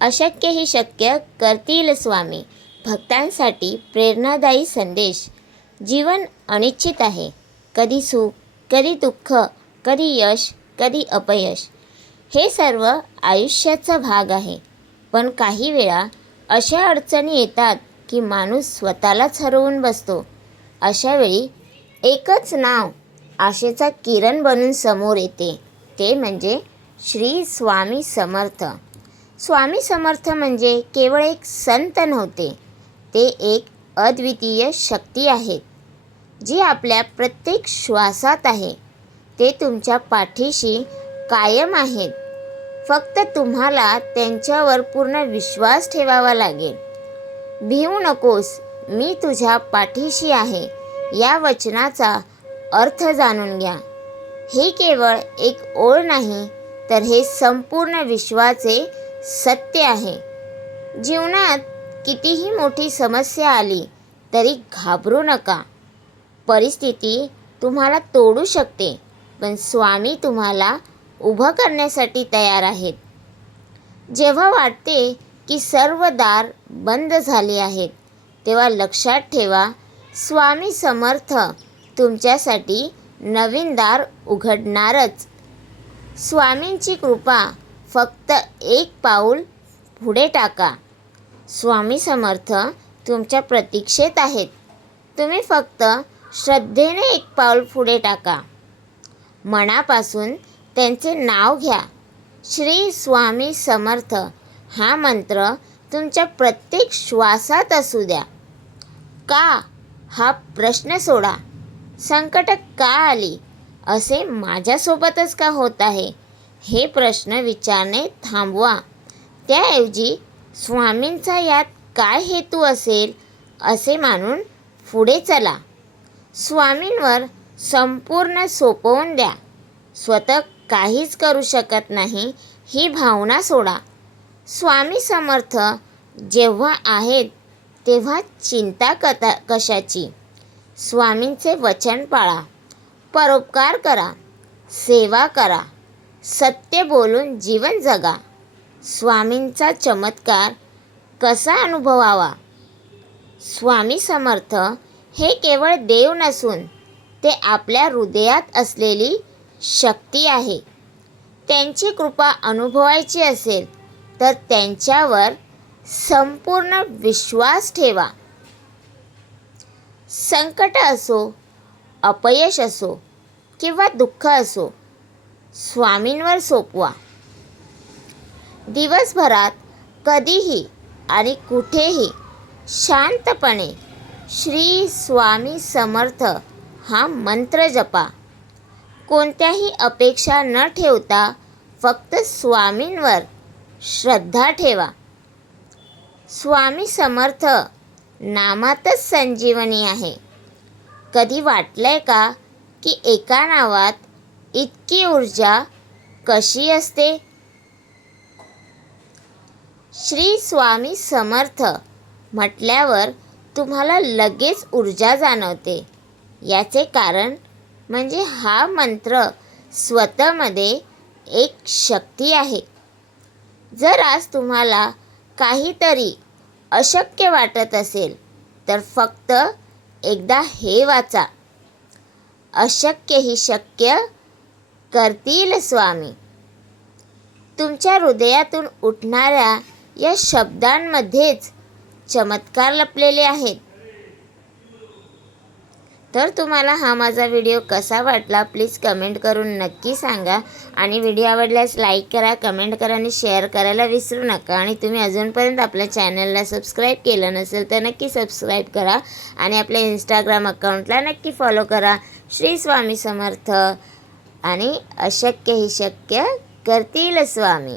अशक्य ही शक्य करतील स्वामी. भक्तांसाठी प्रेरणादायी संदेश. जीवन अनिश्चित आहे. कधी सुख, कधी दुःख, कधी यश, कधी अपयश. हे सर्व आयुष्याचा भाग आहे. पण काही वेळा अशा अडचणी येतात की माणूस स्वतःलाच हरवून बसतो. अशावेळी एकच नाव आशेचा किरण बनून समोर येते, ते म्हणजे श्री स्वामी समर्थ. स्वामी समर्थ म्हणजे केवळ एक संत नव्हते, ते एक अद्वितीय शक्ती आहेत, जी आपल्या प्रत्येक श्वासात आहे. ते तुमच्या पाठीशी कायम आहेत. फक्त तुम्हाला त्यांच्यावर पूर्ण विश्वास ठेवावा लागेल. भिवू नकोस, मी तुझ्या पाठीशी आहे या वचनाचा अर्थ जाणून घ्या. हे केवळ एक ओळ नाही, तर हे संपूर्ण विश्वाचे सत्य आहे. जीवनात कितीही मोठी समस्या आली तरी घाबरू नका. परिस्थिती तुम्हाला तोडू शकते, पण स्वामी तुम्हाला उभं करण्यासाठी तयार आहेत. जेव्हा वाटते की सर्व दार बंद झाले आहेत, तेव्हा लक्षात ठेवा, स्वामी समर्थ तुमच्यासाठी नवीन दार उघडणारच. स्वामींची कृपा. फक्त एक पाऊल पुढे टाका. स्वामी समर्थ तुमच्या प्रतीक्षेत आहेत. तुम्ही फक्त श्रद्धेने एक पाऊल पुढे टाका. मनापासून त्यांचे नाव घ्या. श्री स्वामी समर्थ हा मंत्र तुमच्या प्रत्येक श्वासात असू द्या. का हा प्रश्न सोडा. संकट का आली, असे माझ्यासोबतच का होत आहे, हे प्रश्न विचारणे थांबवा. त्याऐवजी स्वामींचा यात काय हेतू असेल असे मानून पुढे चला. स्वामींवर संपूर्ण सोपवून द्या. स्वतः काहीच करू शकत नाही ही भावना सोडा. स्वामी समर्थ जेव्हा आहेत तेव्हा चिंता कशाची. स्वामींचे वचन पाळा, परोपकार करा, सेवा करा, सत्य बोलून जीवन जगा. स्वामींचा चमत्कार कसा अनुभवावा. स्वामी समर्थ हे केवळ देव नसून ते आपल्या हृदयात असलेली शक्ती आहे. त्यांची कृपा अनुभवायची असेल तर त्यांच्यावर संपूर्ण विश्वास ठेवा. संकट असो, अपयश असो किंवा दुःख असो, स्वामींवर सोपवा. दिवसभरात कधीही आणि कुठेही शांतपणे श्री स्वामी समर्थ हा मंत्र जपा. कोणत्याही अपेक्षा न ठेवता फक्त स्वामींवर श्रद्धा ठेवा. स्वामी समर्थ नामातच संजीवनी आहे. कधी वाटलंय का की एका नावात इतकी ऊर्जा कशी असते. श्री स्वामी समर्थ म्हटल्यावर तुम्हाला लगेच ऊर्जा जाणवते. याचे कारण म्हणजे हा मंत्र स्वतःमध्ये एक शक्ती आहे. जर आज तुम्हाला काहीतरी अशक्य वाटत असेल तर फक्त एकदा हे वाचा. अशक्य ही शक्य करतील स्वामी. तुमच्या हृदयातून उठणाऱ्या या शब्दांमध्येच चमत्कार लपलेले आहेत. तर तुम्हाला हा माझा व्हिडिओ कसा वाटला प्लीज कमेंट करून नक्की सांगा. आणि व्हिडिओ आवडल्यास लाईक करा, कमेंट करा आणि शेअर करायला विसरू नका. आणि तुम्ही अजूनपर्यंत आपल्या चॅनलला सबस्क्राईब केलं नसेल तर नक्की सबस्क्राईब करा आणि आपल्या इंस्टाग्राम अकाउंटला नक्की फॉलो करा. श्री स्वामी समर्थ. आणि अशक्य ही शक्य करतील स्वामी.